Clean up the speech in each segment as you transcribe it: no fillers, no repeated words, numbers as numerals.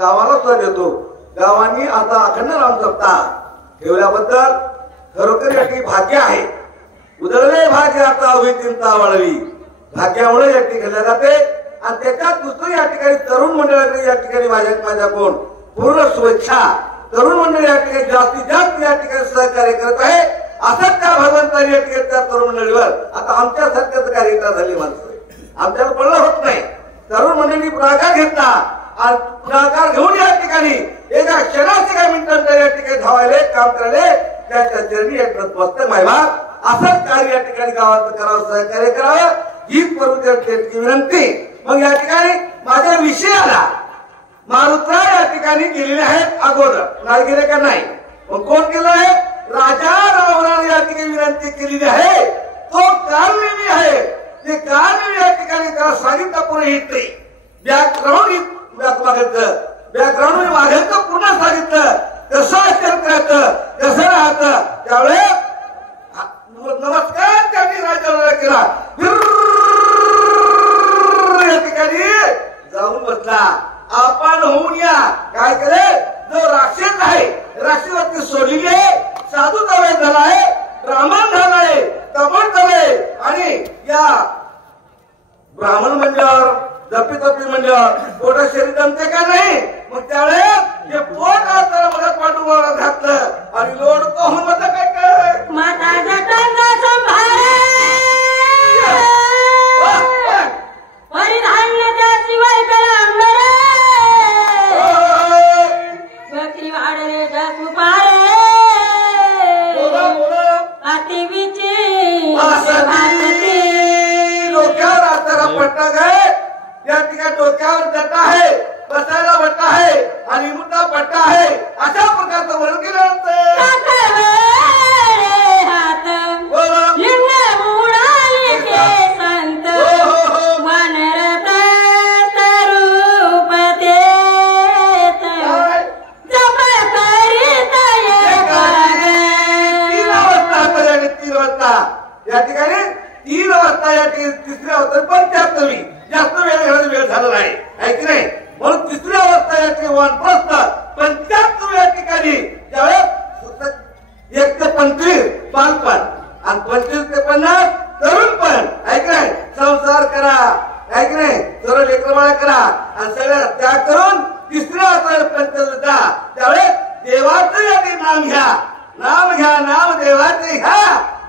गावाला सुद्धा देतो. गावांनी आता अखंड नाम सप्ताह ठेवल्याबद्दल खरोखर या ठिकाणी भाग्य आहे. उधळले भाग्य आता हवी चिंता वाढली. भाग्यामुळे या ठिकाणी केल्या जाते. आणि त्याच्यात दुसरं या ठिकाणी तरुण मंडळाकडे या ठिकाणी माझ्याकडून पूर्ण शुभेच्छा. तरुण मंडळ या ठिकाणी जास्तीत जास्त या ठिकाणी सहकार्य करत आहे. असंच त्या भगवंतांनी या ठिकाणी त्या तरुण मंडळीवर आता आमच्या सारख्याच कार्यक्रम झाली माणसं आमच्याला पडलं होत नाही. तरुण मंडळी पुढाकार घेतला आणि पुढाकार घेऊन या ठिकाणी एका क्षणात एका मिनिटांच्या या ठिकाणी धावायले काम करायले त्याच्या चरणी एक नतमस्तक व्हावा. असंच कार्य या ठिकाणी गावात करावं, सहकार्य करावं हीच प्रभूची विनंती. मग या ठिकाणी माझ्या विषयाला मारुत्रा या ठिकाणी गेलेले आहेत अगोदर नाही गेले का नाही. मग कोण केलं आहे? राजा रावणाने या ठिकाणी विनंती केलेली आहे. तो कालनेमी आहे. ते कालनेमी या ठिकाणी त्याला सांगितलं पुढे येते बॅकग्राऊंड मागायचं पुन्हा सांगितलं कसं असेल करायचं कसं राहतं. त्यावेळेस नमस्कार त्यांनी राजाला केला. या ठिकाणी जाऊन बसला. आपण होऊन या काय करे जो राक्षस आहे राक्षसाची सोडलेली आहे. साधू तवे झालाय, ब्राह्मण झालाय, तपट झालाय आणि या ब्राह्मण म्हणल्यावर जपी तपी म्हणल्यावर पोटा शरीर जमते का नाही. मग त्यावेळेस जे पोट त्याला मला पाठवून घातलं आणि लोड कोण मत काय काय माता जटांना संभाळे परिधान्य त्याशिवाय करा अंबर बकरी वाढले जगुपारे अतिविची डोक्यावर आता पट्टा काय त्या ठिकाणी डोक्यावर जटा आहे, बसायला बट्टा आहे आणि मुद्दा पट्टा आहे. अशा प्रकारचं वर्णन केल्यानंतर या ठिकाणी 3 वाजता या ठिकाणी तिसऱ्या वाजता 75 जास्त वेळ झाला नाही आहे की नाही. म्हणून तिसऱ्या वाजता या ठिकाणी वानप्रस्थ 75 या ठिकाणी ज्यावेळेस 1 ते 25 बालपण आणि 25 ते 50 तरुणपण आहे की नाही. संसार करा आहे की नाही, सर्व लेकरबाळ करा आणि सगळ्या त्याग करून तिसऱ्या वाजता 75 जा. त्यावेळेस देवाचं या ठिकाणी नाम घ्या, नाम घ्या, नाम देवाचे घ्या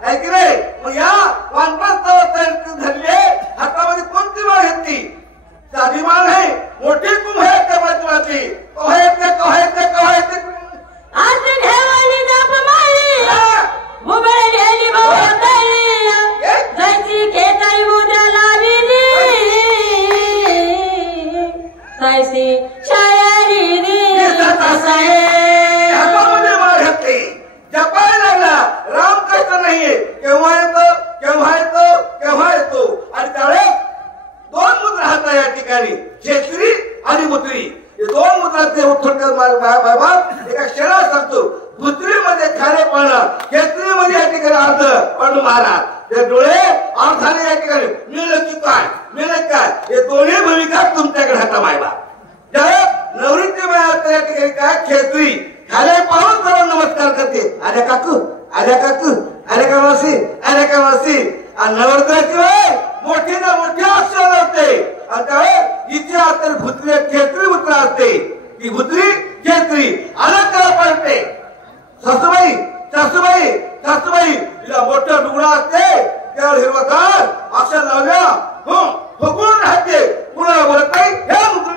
आहे की नाही. मग या वानप्रस्थ धरले हातामध्ये कोणती माळ घेतली? साधी माळ नाही, मोठी कुंभ आहे त्या बाजूची कव्हायचे कव्हायचे कव्हायचे आज घेवानी दाप माळी मुबळलेली भोवतली जैसी खेताई उद्या लाविली तैसी शायरी दी तसाय हातामध्ये माळ घेतली. जपायला लागला. राम कष्ट नाहीये, केव्हा येतो केव्हा येतो केव्हा येतो. आणि त्यावेळेस 2 मुद्रा हाता या ठिकाणी क्षेत्री आणि मुद्री हे 2 मुद्रा ते थोडक्यात एका क्षणात सांगतो. मुद्रीमध्ये खारे पाहणं, क्षेत्रीमध्ये या ठिकाणी अर्ध पाडू महाराज ते डोळे अर्धाने या ठिकाणी मिळलं की काय मिळत काय हे दोन्ही भूमिका तुमच्याकडे हाता मायबा. ज्यावेळेस नवरीची माया या ठिकाणी काय क्षेत्री खाले पाहून सर्व नमस्कार करते. अरे काकू अरे काकू अरे का मासी अरे का मासी. आणि नवरदेवाची वेळ मोठी ना मोठी अक्षर असते. आणि त्यावेळेस हिची आता भुत्री क्षेत्री मुद्रा असते. ती भुत्री क्षेत्री अलग करा पडते. सासूबाई सासूबाई सासूबाई तिला मोठा डुगडा असते त्यावर हिरवागार अक्षर लावल्या फुगून राहते. कुणाला बोलत नाही ह्या मुद्री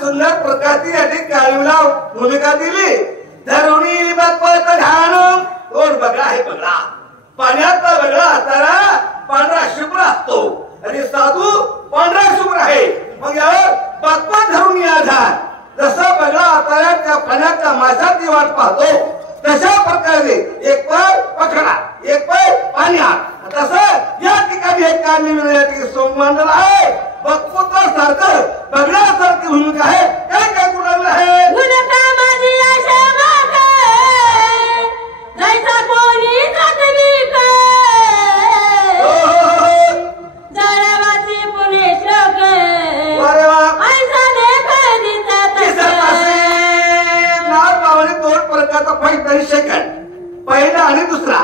सुंदर प्रकारची याची काळीला भूमिका दिली. धरुणी बापाचं घाण कोण बगळा आहे बगळा पाण्यातला बगळा हाताला पांढरा शुभ्र असतो आणि साधू पांढरा शुभ्र आहे. मग यावर बाप्पा धरून आधार जसा बगळा हाताला त्या पाण्याच्या माशाची वाट पाहतो तशा प्रकारे एक पाय पकडा एक पाय पाण्यात तसं या ठिकाणी एक काढणी सोममंडल आहे. बघतो तर सारखं बघण्यासारखी भूमिका आहे. काय काय गुणावलं आहे गुणका माझी आशा माग जायचा कोणी जातविक जळवाची पुणे श्लोक ऐसा देखा दिसत नाथ बाबाने दोन प्रकारचा पहिला सेकंड पहिला आणि दुसरा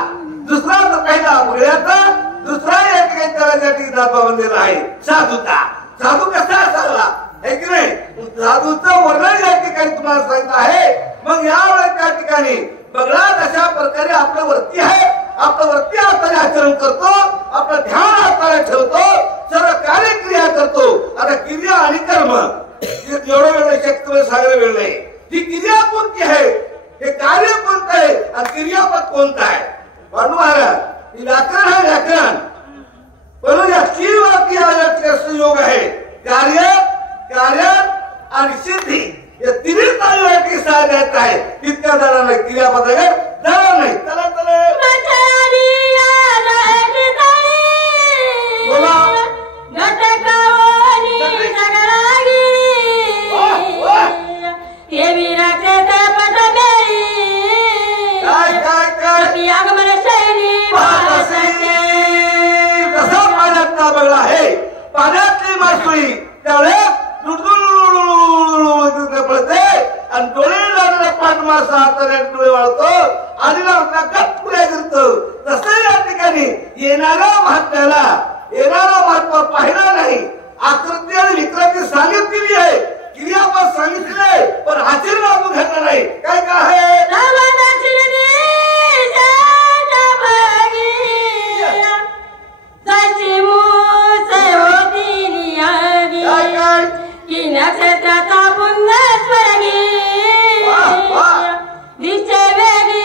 दुसरा तर पहिला पुढ्याचा दुसरा या ठिकाणी त्याला त्या ठिकाणी नाथ बाबांनी दिला आहे साधूचा. साधू कसा असावा है की नाही. साधूचं वर्णन या ठिकाणी तुम्हाला सांगितलं आहे. मग यावेळेस त्या ठिकाणी बघा अशा प्रकारे आपलं वरती आहे. आपलं वरती असताना आचरण करतो. आपलं ध्यान असताना ठेवतो. सर्व कार्यक्रिया करतो. आता क्रिया आणि कर्म एवढं वेगळं शक्य सांगायला वेळ नाही. ही क्रिया कोणती आहे हे कार्य कोणतं आहे आणि क्रियापद कोणतं आहे. म्हणून महाराज व्याकरण आहे व्याकरण पण या तीन वाक्य संयोग आहे. कार्य कार्य आणि सिद्धी या तिन्ही तालुक्याची साध्यात आहे. तितक्या जाणार नाही क्रियापदाकडे जाणार नाही. चला चला बोला बघला आहे पाण्यातली मासळी त्यावेळेस पडते आणि डोळे लागलेला पाठ मासा हाताने डोळे वाळतो आणि पुढे करतो. तसं या ठिकाणी येणाऱ्या महात्मा पाहिला नाही. आकृती आणि विकृती सांगितलेली आहे. क्रियापद सांगितले आहे पण आचरण आपण घडलं नाही. काय काय आहे नक्षत्राचा पुण्य स्वर्गी दिशे वेगळी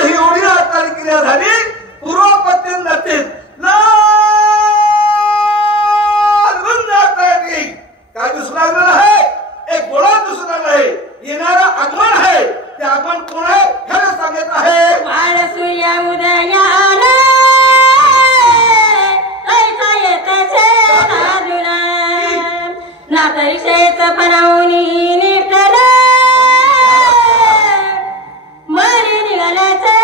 ही एवढी हाताळी क्रिया झाली. पूर्वपत्तीन नसतील काय दिसून लागलेलं आहे. एक गोळा दिसून लागला आहे. येणारा आगमन आहे. ते आगमन कोण आहे खरं सांगत आहे. बाळ सूर्य उदयाला नातरी शेत पणावनी निपटल मरी निघाल्याचे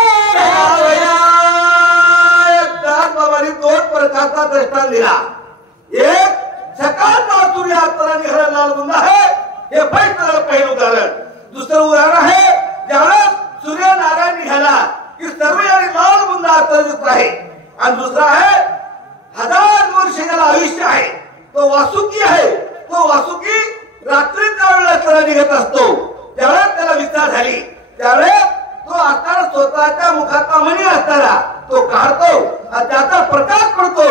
बाबांनी दोन प्रकारचा दृष्टांत दिला. एक सकाळचा सूर्य हाताला निघाला लाल बुंद आहे. हे पहिलं उदाहरण. दुसरं उदाहरण आहे ज्यावेळेस सूर्यनारायण निघाला की सर्व याने लाल बुंद हाताला दिसत आहे. आणि दुसरा आहे 1000 वर्ष ज्याला आयुष्य आहे तो वासुकी आहे. तो वासुकी रात्रीच्या वेळेला त्याला निघत असतो. त्यावेळेस त्याला विचार झाली. त्यावेळेस तो आता स्वतःच्या मुखाचा मणी असताना तो काढतो आणि त्याचा प्रकाश पडतो.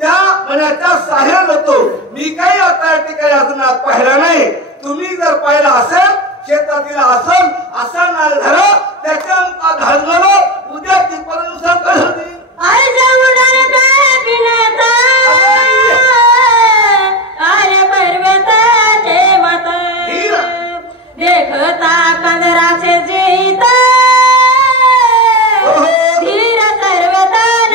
त्या मनाच्या सहाय्याने होतो. मी काही आता या ठिकाणी असं पाहिला नाही. तुम्ही जर पाहिला असेल शेतातील असेल असा नाल धरा त्याच्या घालणार उद्या तिथपर्यंत देखता कंदराचे जीत धीर सर्वदान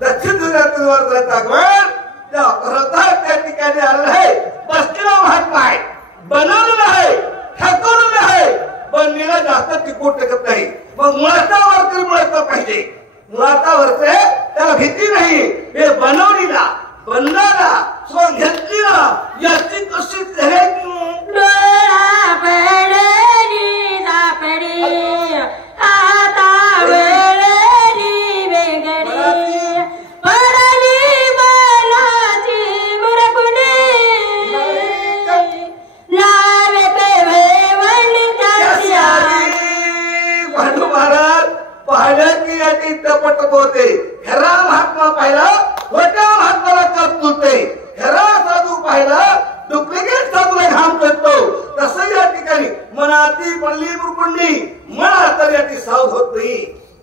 दक्षिण दुनियातील आगमन त्या ठिकाणी आलेलं आहे. बसलेला महात्मा आहे. बनवलेलं आहे. ठकवलेलं आहे. बनलेला जास्त टिकून टिकत नाही. मग मुळाचा वरती मुळाचा पाहिजे. मुळाचा वरते त्याला भीती नाही. हे बनवलीला बनणारा स्व घेतलीला याची कशी डोळा पडली झापडी आता वेळी वेगळी पडली मनाची मुरकुंडी नावे पेवे वणीच्या भांडू महाराज पाहिलं की याची टपट होते. खरा महात्मा पाहिला खोट्या महात्माला कप तुटते. खरा साधू पाहिला डुप्लिकेट साधूला घाम करतो. तसं या ठिकाणी मनाती पडली मुरकुंडी मना तर याची सावध होत नाही.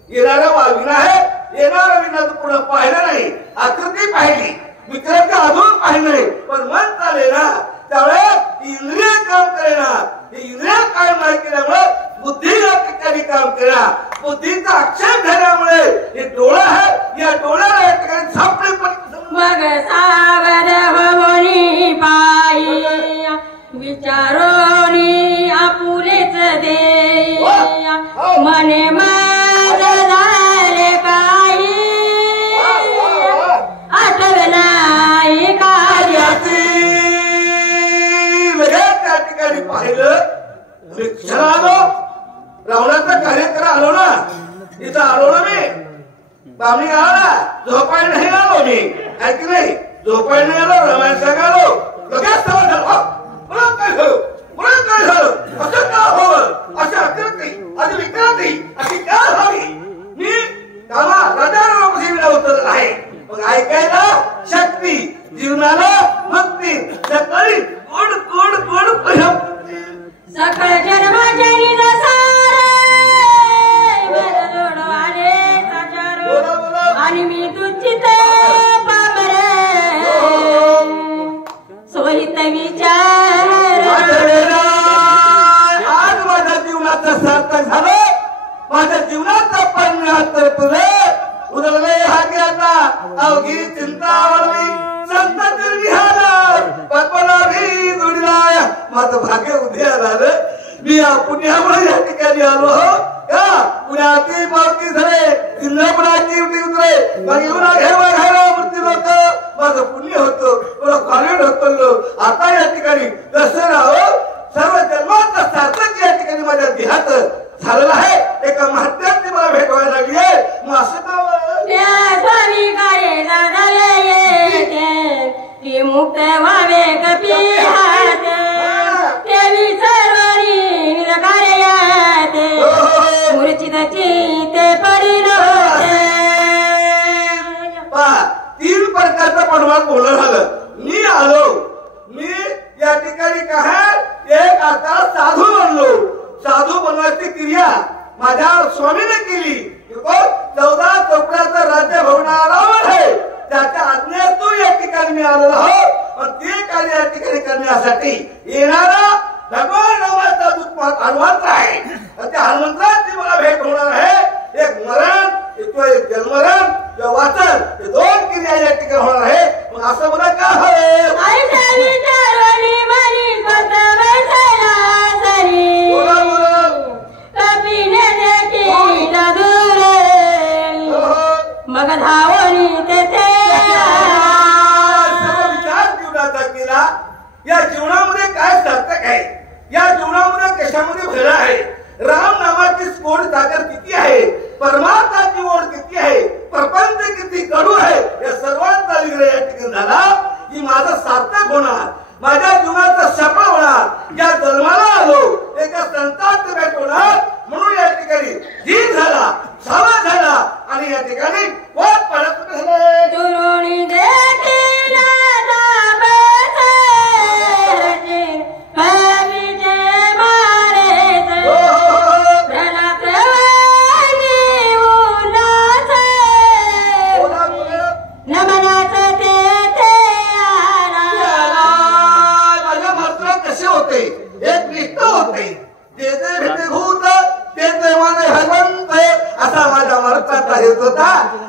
येणारा विना आहे. येणारा विना पुढे पाहिलं नाही. आकृती पाहिली विक्रम अजून पाहिलं नाही पण मन चाले ना त्यावेळेस इंद्रिय काम करेना. इंद्रिय काम नाही केल्यामुळे बुद्धी या ठिकाणी काम करा. बुद्धीचा आक्षेप झाल्यामुळे हे डोळा आहे, या डोळ्याला या ठिकाणी झापडे मग सावध होनी पायी विचारोनी आपुलेच दे मने माझ झाले काही आठवणाई कार्याची लगेच त्या ठिकाणी पाहिलं क्षण आलो रावणाचा कार्यक्रम आलो ना इथं आलो ना मी बामणी आला झोपायला नाही आलो मी ऐक नाही झोपायला नाही आलो रामायण सांगालो लगेच सवय झालो पुन्हा काय झालं पुन्हा काय झालं असं का हवं अशा अतिरक्ती अशी विक्रांती अशी का हवी मी कामा राजा उतरला आहे मग ऐकायला शक्ती जीवनाला भक्ती सकाळी गोड गोड गोड सकळ जन्माच्या आणि मी तुझीत पामरे सोहित विचार आज माझ्या जीवनाचं सार्थक झालं माझ्या जीवनाचं परिणाम तुझे उदरले हा गेला अवघी चिंता वाढली संत निर्विहार पद्मनाभी जोडीला माझं भाग्य उद्या झालं मी पुण्यामुळे या ठिकाणी आलो का पुण्याची पावती झाले इंद्रपुराची उतरे मग येऊन घ्यायला मूर्ती लोक माझं पुण्य होतं मला कॉलेज होतो आता या ठिकाणी कसं राहो सर्व जन्माचं सार्थक या ठिकाणी माझ्या देहात झालेलं आहे एका महात्म्याची मला भेट व्हायला लागली आहे मग असं का स्वामी काय ती मुक्त व्हावे कपी देवी सर्वरी निरकार्याते मूर्छित चित्ते पडिलो तीन प्रकारचं पडवार बोलणं झालं मी आलो मी या ठिकाणी काय एक आता साधू बनलो साधू बनवायची क्रिया माझ्या स्वामीने केली 14 चौकड्याचं राज्य भवनावर आहे त्याच्या आज्ञेतून या ठिकाणी मी आलेलो आहोत पण ते कार्य या ठिकाणी करण्यासाठी येणारा भगवान नावाचा दूत हनुमंत आहे त्या हनुमंताची मला भेट होणार आहे एक मरण एक जन्मरण किंवा वाचन हे दोन क्रिया या ठिकाणी होणार आहे मग असं मला का हवं मग धावणी तेथे विचार जीवनाचा केला या जीवनामध्ये काय सार्थक आहे या जीवनामध्ये कशामध्ये भर आहे राम नामाची स्फोट ताकद किती आहे परमार्थाची ओढ किती आहे प्रपंच किती कडू आहे या सर्वांचा विग्रह या ठिकाणी झाला की माझं सार्थक होणार माझ्या जीवनाचं सफळ होणार या जन्माला आलो एका संतांची भेट होणार म्हणून या ठिकाणी जीव झाला सावा झाला आणि या ठिकाणी वाट पडत झाले दुरुणी देखील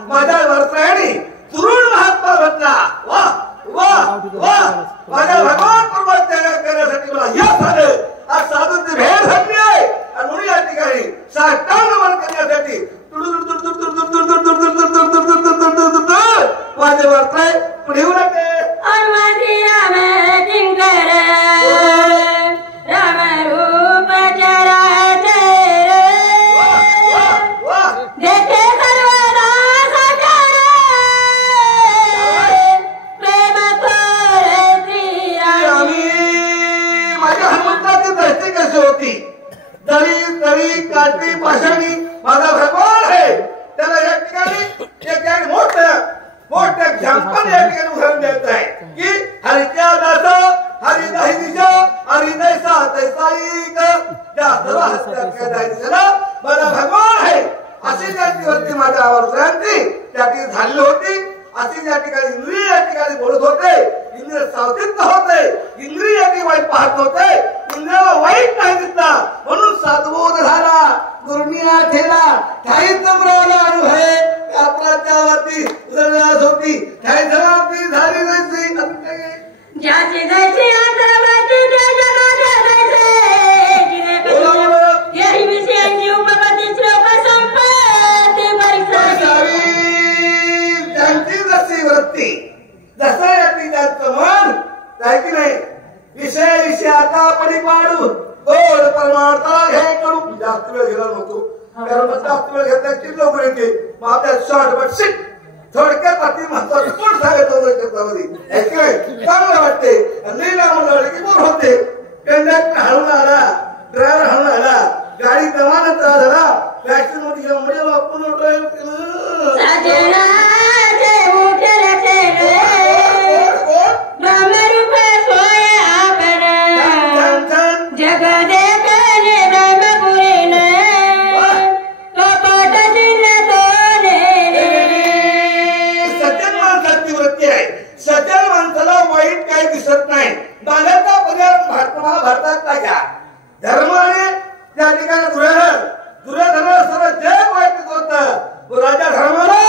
माझ्या वर्षाने तरुण महात्मा भेटला वा वा वा माझ्या भगवान प्रभात करण्यासाठी मला यश आलं आज साधूची भेट झाली आहे आणि म्हणून या ठिकाणी साष्टांग करण्यासाठी माझे वर्षाय पुढे येऊ लागले काठी पाषाणी माझा भगवान आहे त्याला या ठिकाणी मोठं झंपण या ठिकाणी उदाहरण द्यायचं आहे की हरिच्या दास हरि नाही दिशा हरि दैसा तैसाईक त्या सर्व हस्त्या माझा भगवान आहे अशी त्यांची माझ्या वर्षांची त्या ठिकाणी झाली होती अशी या ठिकाणी इंद्रिय या ठिकाणी बोलत होते इंद्रिय सावधित होते इंद्रिय वाईट पाहत होते इंद्रियाला वाईट नाही दिसला म्हणून साधुबोध झाला गुरुनी वरती आठेला ठाई तमराला आणू आहे आपला त्यावरती जळास होती ठाई जळावती झाली नसती ज्याची जायची अंतरवाटी त्या जगाच्या जायचे यही विषयांची उपपती श्लोक संपत्ती परिसावी त्यांची जशी वृत्ती जसं येते त्यांचं मन काय की नाही विषय आता परिपाडू गोड परमार्थाला घ्याय करू जास्त वेळ गेला नको कारण जास्त वेळ घेतला की लवकर येते मग आपल्या शॉर्ट बट सिट थोडक्यात अति महत्वाचं कोण सांगत होतं चांगलं वाटते लीला म्हणलं की बोर होते कंडक्टर हळून आला ड्रायव्हर हळून आला गाडी दमानं त्रास झाला वॅक्सिन मध्ये घेऊन म्हणजे आपण ड्रायव्हर केलं धर्माने त्या ठिकाणी दुर्योधनाला सर्व जग माहिती होतं राजा धर्माला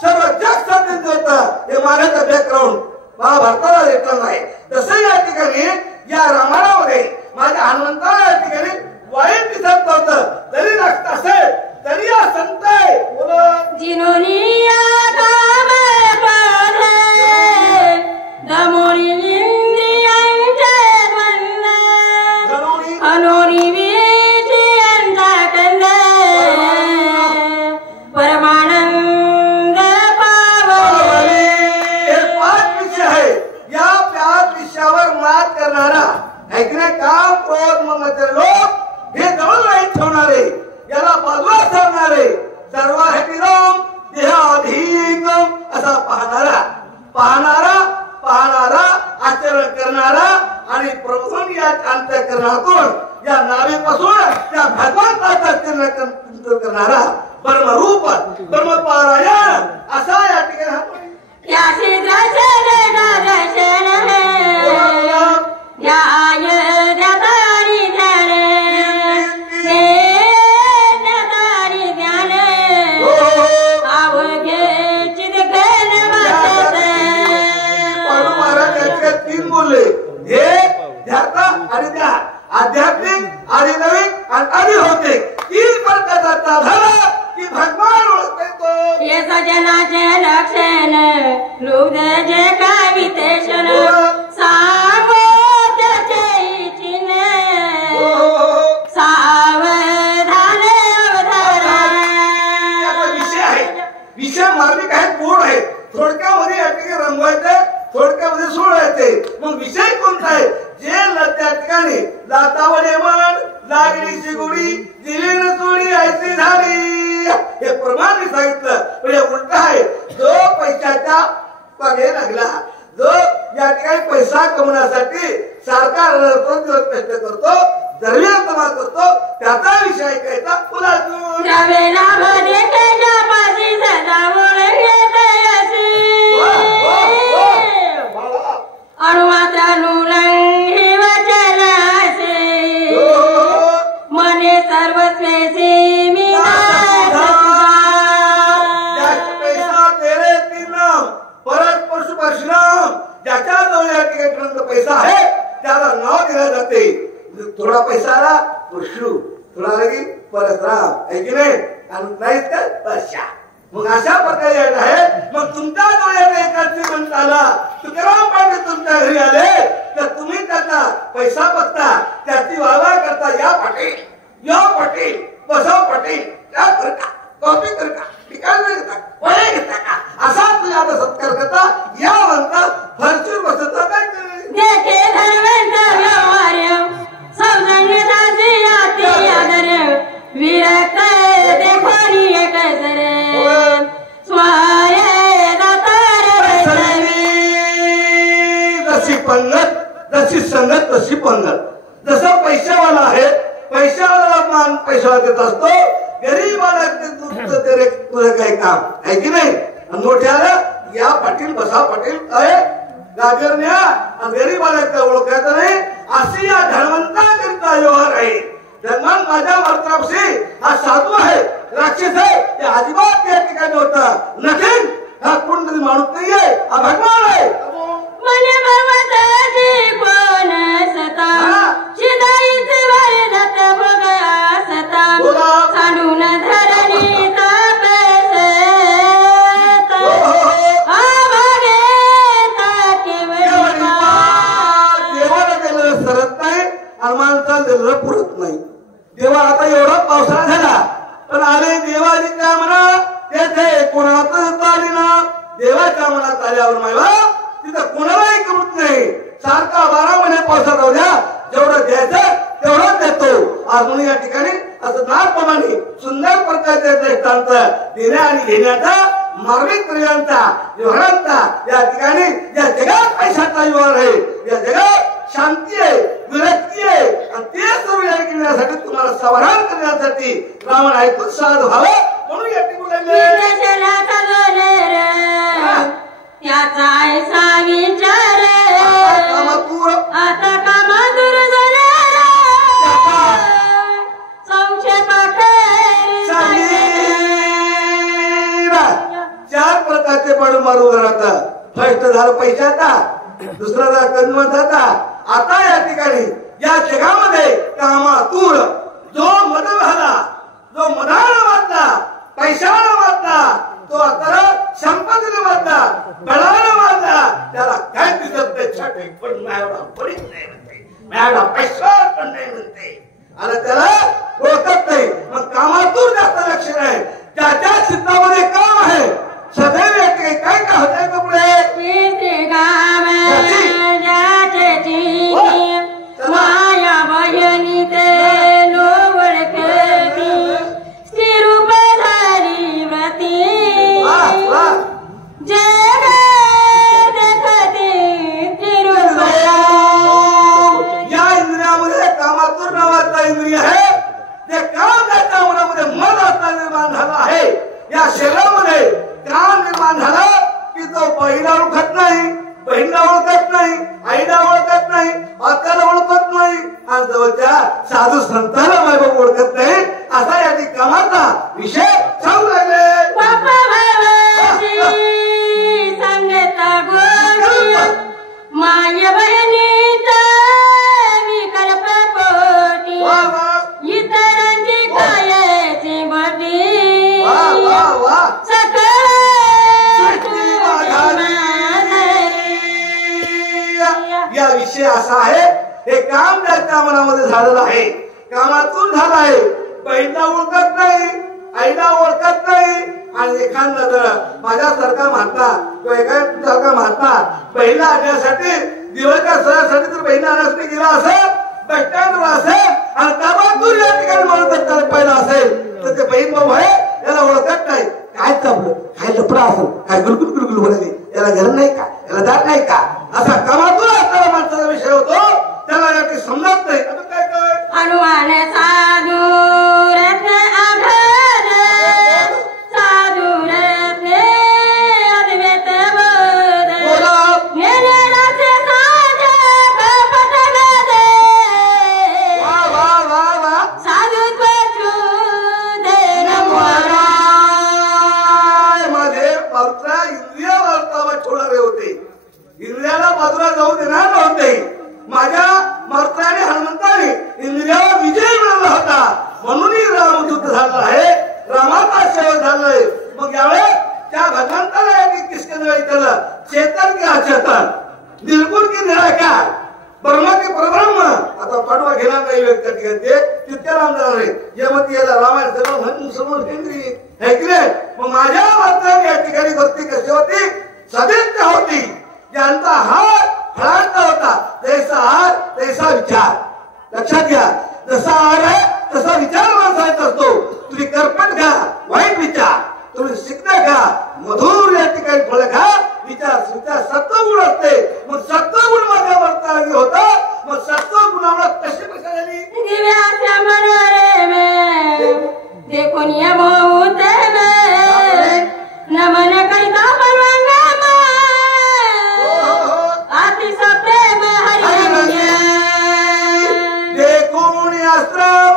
सर्व जग साधित होतं हे माझ्याचा बॅकग्राऊंड महाभारताला लेखन आहे तसं या ठिकाणी या रामायणामध्ये माझ्या हनुमंताला या ठिकाणी वाईट दिसत नव्हतं तरी रक्त असेल तरी हा संत आहे बोला काम क्रोध ममते लोक हे जवळ नाही ठेवणारे याला बाजूला ठेवणारे सर्वासाठी राम देहाधीकम असा पाहणारा आचरण करणारा आणि प्रभून या अंतःकरणातून या नावेपासून त्या भगवंताचा चिंतन करणारा ब्रह्मरूप ब्रह्मपारायण असा या ठिकाणी आध्यात्मिक आणि नवीन आणि अधिभौतिक तीन प्रकारचा झाला की भगवान ओळखते तो ये सजनाचे लक्षण लुब्धचे कवितेशन सामोद्याचे चिन्ह सावधान अवधान याचा विषय आहे विषय मार्मिक आहे गोड आहे थोडक्यामध्ये या ठिकाणी रंगवायचे थोडक्यामध्ये सोडायचे मग विषय कोणता आहे जे त्या ठिकाणी लातावडे म्हण लागलीची गुढी दिली चोळी ऐसी झाली हे प्रमाणे सांगितलं पण हे उलट आहे जो पैशाच्या मागे लागला जो या ठिकाणी पैसा कमवण्यासाठी सारखा कष्ट करतो दरम्या जमा करतो त्याचा विषय ऐकायचा पुन्हा मने सर्वस्वेसी मी पैसा तेरे तीन परत पशु परशुराम ज्याच्या जवळ या ठिकाणी पैसा आहे त्याला नाव दिलं जाते थोडा पैसा आला पशु थोडा लगी परशुराम आहे की नाही आणि नाही तर परशा मग अशा प्रकारे आहे मग तुमच्या डोळ्यात एकाची म्हणत आला तुकाराम पाटील तुमच्या घरी आले तर तुम्ही त्याचा पैसा बघता त्याची वाहवा करता या पाटील बसव पाटील त्या करता कॉपी करता ठिकाण घेता वळे घेता का असा तुझ्या आता सत्कार करता या म्हणता फरचूर बसता काय देखे धर्मेंद्र व्यवहार्य सौजन्यताची याती आदर विरक्त देखोनी एक सरे जशी पंगत जशी संगत तशी पंगत जसा पैशावाला आहे पैशावाला मान पैसा देत असतो गरीबाला तुझं काही काम आहे की नाही मोठ्याला या पाटील बसा पाटील आहे गाजर न्या गरीबाला ओळखायचं नाही अशी या धनवंताकरिता व्यवहार आहे जन्मान माझ्या मात्रापाशी हा साधू आहे, राक्षस आहे, ते अजिबात या ठिकाणी होता. नक्कीच हा कुंड माणूस नाहीये, हा भगवान आहे. मने भगवताची कोण सता शिदाईचे वरदत भोग असता सांडून धरणी तापसे देवाला गेलं सरत नाही आणि माणसाला गेलं पुरत नाही. देवा आता एवढा पावसाळा झाला पण आले देवाची काय म्हणा तेथे कोणातच आली ना. देवाच्या मनात आल्यावर मायवा तिथं कोणालाही कमत नाही. सारखा 12 महिने पावसात राहू द्या, जेवढं द्यायचं तेवढं देतो. आज म्हणून या ठिकाणी असं नागप्रमाणे सुंदर प्रकारचे दृष्टांत देण्या आणि घेण्याचा मार्मिक क्रियांचा व्यवहारांचा या ठिकाणी या जगात पैशाचा व्यवहार आहे, या जगात शांती आहे, विरक्ती आहे आणि ते सर्व या करण्यासाठी तुम्हाला समाधान करण्यासाठी रावण ऐकून साध व्हावं म्हणून या ठिकाणी त्याचा ऐसा विचार आता कामातूर संक्षेप 4 प्रकारचे पाडून मारू घरात. फर्स्ट झालं पैशाचा, दुसरा झाला कर्माचा. आता या ठिकाणी या जगामध्ये कामातूर जो मद झाला, जो मदानं वाटला, पैशानं वाटला, तो आता संपत्तीने वाटला, बळानं वाटला, त्याला काय दिसत नाही. छाटे पण एवढा बरीच नाही म्हणते, एवढा पैसा पण नाही म्हणते आणि त्याला ओळखत नाही. मग कामातून जास्त लक्ष नाही. ज्याच्या चित्तामध्ये काम आहे सदैव या ठिकाणी काय काय होतंय का पुढे माया बहिणी ते लोवळकती स्थिरूप झाली व्रती जग देखती स्थिरूप. या इंद्रियामध्ये कामातूर नावाचा इंद्रिय आहे. ते काम त्याच्या मनामध्ये मन आता निर्माण झाला आहे. या शरीरामध्ये काम निर्माण झालं की तो बहिणा ओळखत नाही, बहिणीला ओळखत नाही, आईला ओळखत नाही, आत्याला ओळखत नाही आणि जवळच्या साधू संतांना मायबाप ओळखत नाही. असा या कामाचा विषय सांगू लागले. सांगता माय बहिणीचा विकल्प पोटी इतरांची कायची बटी या विषय असा आहे. हे काम त्याच्या मनामध्ये झालेलं आहे, कामातून झालं आहे. बहिणीला ओळखत नाही, आईला ओळखत नाही आणि एखादा जर माझ्यासारखा महात्मा किंवा एखाद्यासारखा महात्मा बहिणीला आणण्यासाठी दिवसच्या सणासाठी जर बहिणीला आणण्यासाठी गेला असेल, बस स्टँडवर असेल आणि कामातून या ठिकाणी म्हणून पहिला असेल तर ते बहीण भाऊ आहे याला ओळखत नाही. काय चाललं, काय लपडा असेल, काय गुलगुल गुलगुल बोलायले, याला घर नाही का, याला दाट नाही का, असा कामातून असणारा माणसाचा विषय होतो. त्याला याठी समजत नाही. आता काय काय हनुमान साधू रत्न आघात साधू रत्न अद्वैत बोध घेणाराचे साजे कपट गदे साधुत्व शोधे नमोरा. माझे पावत्रा इंद्रिया वार्तावा छोडणारे होते, इंद्रियाला बाजूला जाऊ देणार नव्हते. माझ्या मार्गाने हनुमंताने इंद्रियावर विजय मिळवला होता म्हणूनही रामदूत झाला आहे, रामाचा सेवक झालाय. मग यावेळेस त्या भगवंताला किसकेंद्र केलं चेतन की अचेतन, निर्गुण की निराकार, ब्रह्म की परब्रह्म. आता पाठवा घेणार नाही व्यक्त ठिकाणी तितक्या राम जाणार आहे. यमती याला रामायण सर्व म्हणून समोर केंद्रीय आहे की नाही. मग माझ्या मार्गाने या ठिकाणी भक्ती कशी होती, सदित्य होती. ज्यांचा हात फळांचा होता, जैसा हात तैसा विचार. लक्षात घ्या, जसा आहार आहे तसा विचार माणसाचा असतो. तुम्ही करपट घ्या वाईट विचार, तुम्ही शिकणे घ्या मधुर या ठिकाणी फळ घ्या विचार सत्वगुण असते. मग सत्वगुण माझ्या वर्तनाने होता. मग सत्वगुणामुळे कशी कशा झाली दिव्याच्या मनोरे में देखून ये मोहते में नमन करिता परवांगा देखून आश्रम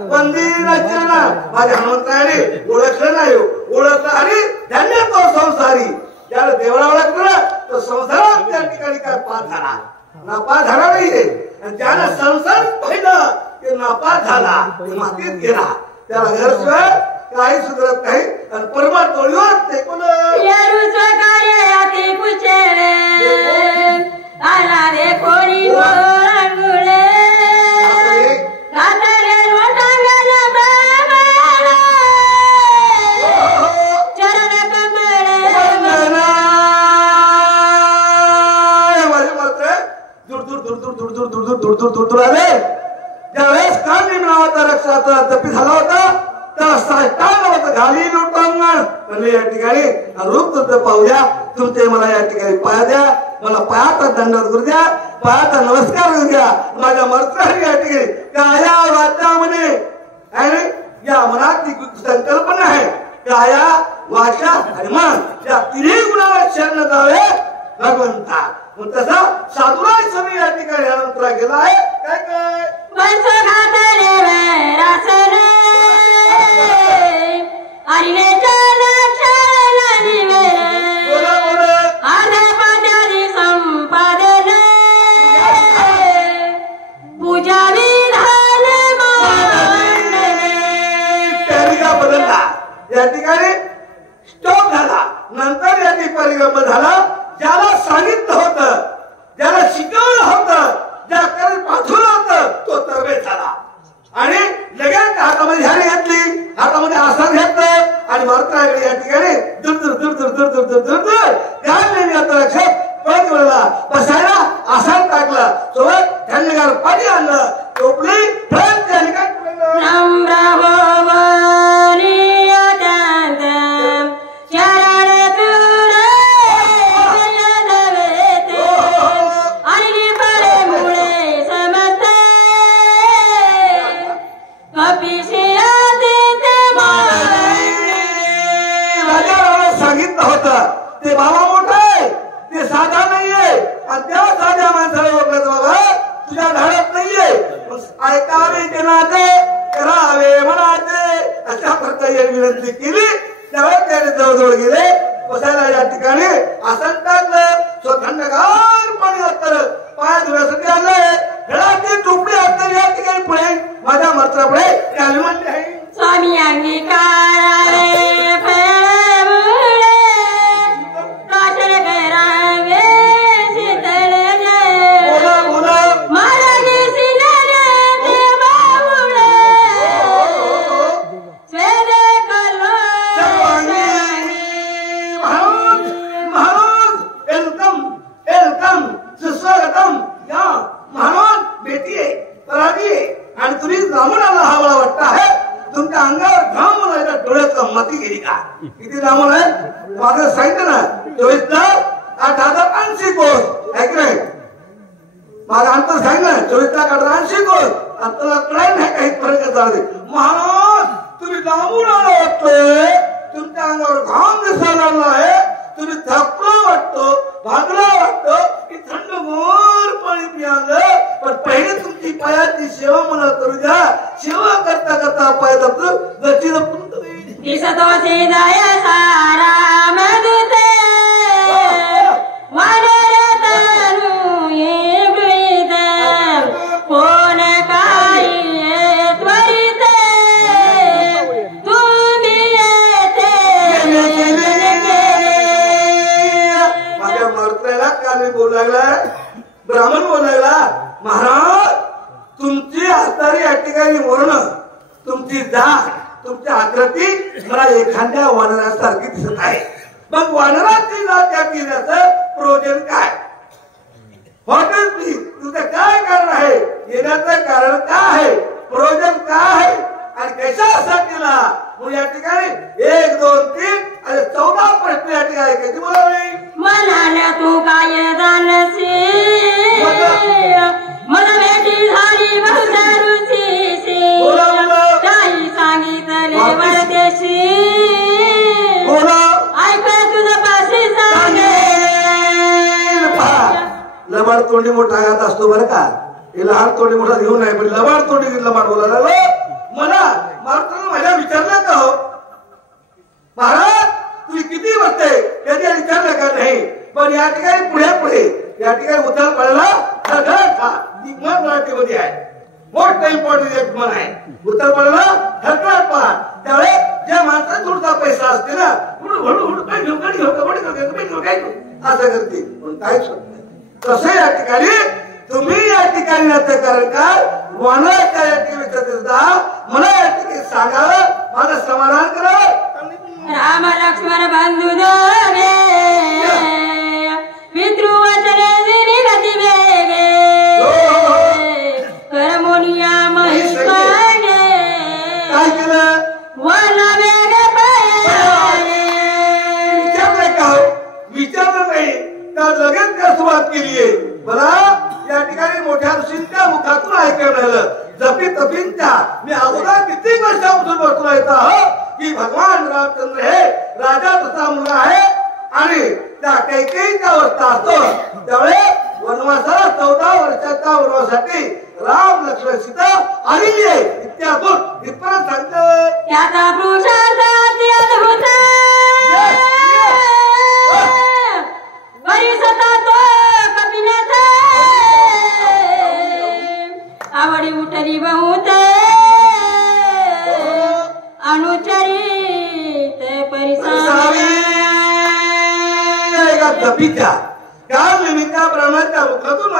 वंदीन चरणा माझ्या हनुमंतरायाने ओळखलं नाही ओळखलं आणि धन्य तो संसारी ज्याला देवळा ओळखलं तो संसारात त्या ठिकाणी काय पास झाला नापास झाला नाहीये आणि ज्याला संसार पाहिलं ते नापास झाला मातीत गेला त्याला घरशिवाय काही सुधरत नाही आणि परमात्म्यावर ते कोण कार्य कुचेले आला रे कोणी अंगुळे कातरे लोटांगण ब्रह्मणा चरण कमळे माझे मात्र दूर दूर दूर दूर दूर दूर दूर दूर दूर दूर दूर आले ज्यावेळेस कांडी नावाचा रक्षाचा जपी झाला होता त्या साष्टांगावर घाली लोटांगण म्हणजे या ठिकाणी रूप तुमचं पाहू द्या तुमचे मला या ठिकाणी पाया द्या मला पायाचा दंडवत करू द्या पायाचा नमस्कार करू द्या माझ्या मर्त्राने या ठिकाणी काया वाचा म्हणे आणि या मनातली संकल्पना आहे काया वाचा आणि मन या तिन्ही गुणावर शरण जावे भगवंता मग तसा साधुराय समी या ठिकाणी अनंतरा गेला आहे काय काय बंसो घातले वैरासने हरिने चरण निवे आधे पाद्यादी संपादने पूजा विधान परिगा बदलला या ठिकाणी स्टॉप झाला नंतर या ठिकाणी परिगम झाला ज्याला सांगितलं होतं ज्याला शिकवलं होतं ज्याकडे पाठवलं होतं तो तरबेज झाला आणि लगेच हातामध्ये झाडी घेतली हातामध्ये आसन घेतलं आणि मरताकडे या ठिकाणी दूर दूर दूर दूर दूर दूर दूर दूर दूर घाललेली आता लक्षात पळत गेला बसायला आसन टाकलं सोबत थंडगार पाणी आणलं टोपली फळत त्या ठिकाणी सांगितलं होतं ते बाबा मोठा आहे ते साधा नाहीये आणि त्या साध्या माणसाला ओळखलं बाबा तुझ्या धाडत नाहीये ऐकावे ते नाते करावे म्हणाते अशा प्रकारे विनंती केली त्यावेळेस त्याने जवळजवळ गेले बसायला या ठिकाणी आसन टाकलं सो थंडगार पाणी असतं पाय धुण्यासाठी आलंय हेळाची टोपडी असतं या ठिकाणी पुढे माझ्या मर्त्रापुढे त्याला म्हणले आहे स्वामी अंगीकार किती लांबून आहे माझं सांगितलं ना 24,08,80 कोस ऐक नाही माझं अंतर सांगितलं 24,08,80 कोस अंतरला कळाय नाही काही फरक चालते महाराज तुम्ही लांबून आला वाटतोय तुमच्या अंगावर घाम दिसायला लागला आहे तुम्ही थकलो वाटतो भागला वाटतो की थंडगार पाणी पियालं पण पहिले तुमची पायाची सेवा मला करू द्या सेवा करता करता पाय दबतो गच्ची दबतो दिसतो सिदय सारा मधुते वनरतनु ये गृहीते कोण काही त्वरिते तुम्ही येते माझ्या मर्त्याला काल बोलू लागला ब्राह्मण बोलू लागला महाराज तुमची हातारी या ठिकाणी वर्ण तुमची जात तुमच्या आकृती मला एखाद्या वानरासारखी दिसत आहे मग वानराची जात त्या केल्याचं प्रयोजन काय हॉटेल प्लीज तुझं काय कारण आहे येण्याचं कारण काय आहे प्रयोजन काय आहे आणि कशासाठीला मग या ठिकाणी 1 2 3 आणि 14 प्रश्न या ठिकाणी किती बोलावे मनाला तू काय जाणसी मला भेटी झाली बहुतरुचीसी काही सांगितले वरदेशी ऐक तुझं पाशी सांगे लबाड तोंडी मोठा हात असतो बरं का हे लहान तोंडी मोठा घेऊन नाही पण लबाड तोंडी लबाड बोलायला मला मोठं इम्पॉर्टंट एक म्हण आहे उत्तर पडला ठरकळत पहा त्यावेळे ज्या माणसात थोडसा पैसा असते ना काय घेऊ काय घेऊ असं करते पण काहीच होत नाही तसं या ठिकाणी तुम्ही या ठिकाणी नाट्यकारकार मला या ठिकाणी विचारता मला या ठिकाणी सांगावं माझं समाधान करावं राम लक्ष्मण बंधू दोघे पितृवचने निगती वेगे करमुनिया महिष मागे काय केलं वन वेग विचारलं नाही तर लगेच त्या सुरुवात केलीये मला या ठिकाणी मोठ्या ऋषींच्या मुखातून ऐकायला मिळालं जपी तपींच्या मी अगोदर किती वर्षापासून बसून येत आहोत की भगवान रामचंद्र हे राजा तसा मुलगा आहे आणि त्या कैकेयीची अवस्था असतो त्यामुळे वनवासाला 14 वर्षाच्या वनवासासाठी राम लक्ष्मण सीता आलेली आहे इत्यादून इथपर्यंत सांगतो त्याचा पुरुषार्थ अति अद्भुत परिसता तो कपिनाथ आवडी उठली बहुत अनुचरित परिसावी जपीच्या काल निमित्ता ब्रह्माच्या मुखातून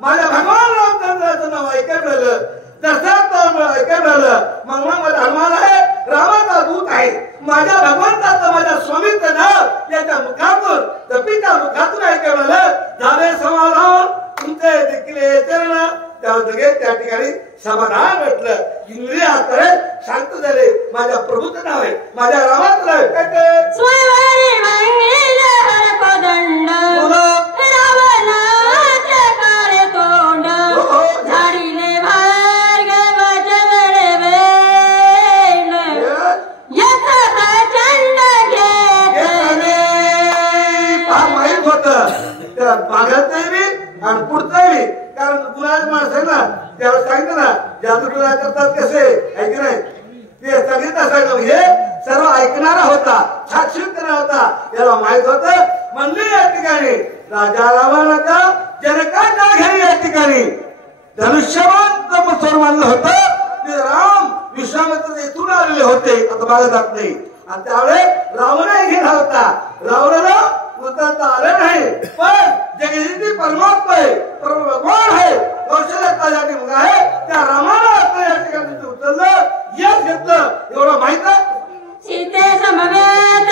माझ्या भगवान रामचंद्राचं नाव ऐकायला मिळालं दर्शनात ऐकायला मिळालं मग माझा हनुमान आहे रामाचा दूत आहे माझ्या भगवंताचं माझ्या स्वामीचं नाव याच्या मुखातून जपीच्या मुखातून ऐकायला मिळालं झाले समाधान तुमचे देखील चरण त्या ठिकाणी समाधान म्हटलं इंद्रिय आतरे शांत झाले माझ्या प्रभूचं नाव आहे माझ्या रामाचं नाव आहे स्वयंवरी मंगल हरपदंड रावणाचे काळे तोंड झाडीले भार्गव जवळ वेळ यथा चंड घेतले माहित होत त्या मागाचं बी आणि पुढचंही कारण गुलाज माणूस आहे ना त्यावेळेस सांगितलं ना जादूटोना करतात कसे ऐक नाही ते सांगितलं सांगितलं हे सर्व ऐकणारा होता साक्षी करणारा होता याला माहित होत म्हणले या ठिकाणी राजा रावणाचा जनकाच्या घरी या ठिकाणी धनुष्यवान तपस्वर मानलं होतं ते राम विश्वामित्र इथून आलेले होते आता मागे जात नाही आणि त्यावेळे रावणही घेणार होता रावणाला उतरता आलं नाही पण जगदीश परमात्मा आहे भगवान आहे कौशल्याचा या ठिकाणी आहे त्या रामाला या ठिकाणी उचललं यश घेतलं एवढं माहित आहे सीते समवेत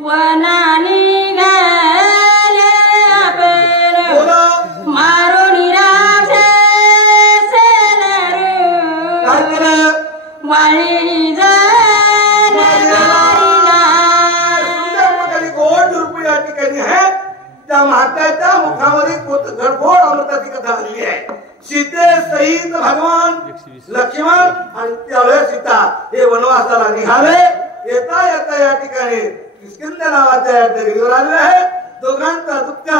वनानी गेले आपण मारून राक्षस काय केलं वाळी गोड रूप या ठिकाणी आहे त्या महात्म्याच्या मुखामध्ये घडघोड अमृताची कथा आलेली आहे सीते सहित भगवान लक्ष्मण आणि त्यावेळेस सीता हे वनवासाला निघाले येता येता या ठिकाणी किष्किंधा नावाच्या या ठिकाणी आलेले आहे दोघांचा दुःख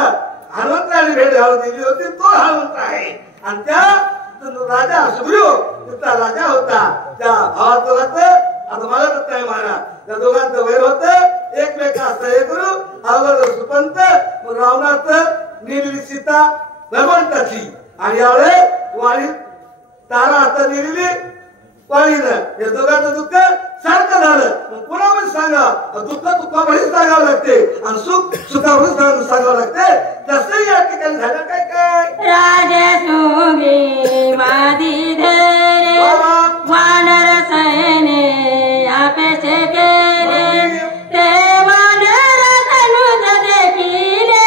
हनुमंताने भेट घालून दिली होती तो हनुमंत आहे आणि त्या राजा सुग्रीव तिथला राजा होता त्या भावाचं आता मला तर नाही मारा त्या दोघांचं वैर होत एकमेका सह्य करू अगोदर सुपंत रावणाचं नेलेली सीता भगवंताची आणि यावेळे वाणी तारा हातात नेलेली वाणीनं या दोघांचं दुःख सारखं झालं पुन्हा पण सांगा दुःख दुःखामध्ये सांगावं लागते आणि सुख सुखामध्ये सांगावं लागते तसंही या ठिकाणी झालं काय काय राजे सुगी वादी धरे वानर सैने अपेक्षे केले ते वानर धनुज देखिले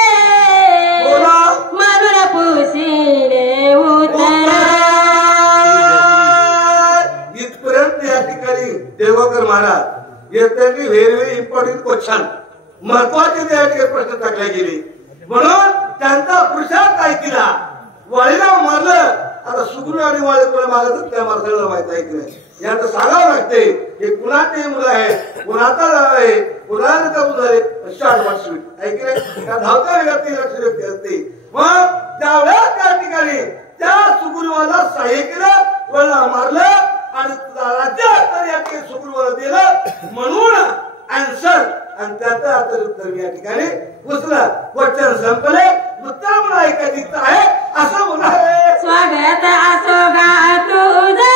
मधुर पुसिले उतरा इथपर्यंत या ठिकाणी देवकर महाराज येत्यांनी व्हेरी व्हेरी इम्पॉर्टंट क्वेश्चन महत्वाचे त्या ठिकाणी प्रश्न टाकले गेले म्हणून त्यांचा पुरुषार्थ काय केला वाळीला मारलं आता सुग्रीव आणि वाळी कोणा मागत त्या माणसाला माहित आहे की नाही यांचं सांगावं लागते हे कुणाचे मुलं आहे कुणाचा आहे कुणाला झाले शॉर्ट वाटस्वीट आहे की नाही त्या धावता व्यक्ती लक्ष व्यक्ती असते मग त्यावेळेस त्या ठिकाणी त्या सुग्रीवाला सहाय्य केलं वळला मारलं आणि राज्य या ठिकाणी सुग्रीवाला दिलं म्हणून आन्सर आणि त्याचं आता उत्तर मी या ठिकाणी उचला. वचन संपले उत्तर मला ऐकायचं आहे असं म्हणाले. स्वागत असो गा तुझे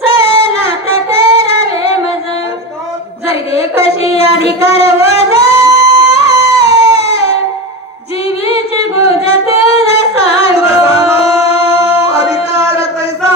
सनात करावे मज जरी दे कशी अधिकार वज जीवीची गुज तुला सांगो. अधिकार पैसा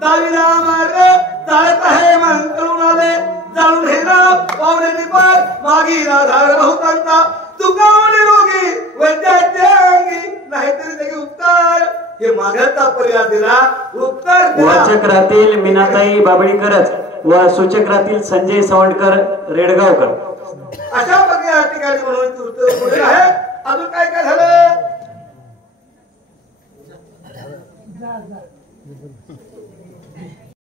दाविला मारले चालत आहे म्हणून आले जाणून हे ना पावले निपार मागी आधार बहुतांचा तुकावले रोगी वैद्याचे अंगी नाहीतरी त्याचे उपकार. हे मागचा पर्याय दिला उपकार दिला. वाचक्रातील मीनाताई बाबळीकरच व सूचक्रातील संजय सावंतकर रेडगावकर अशा प्रकारे या ठिकाणी म्हणून उत्तर पुढे आहे. अजून काय काय झालं.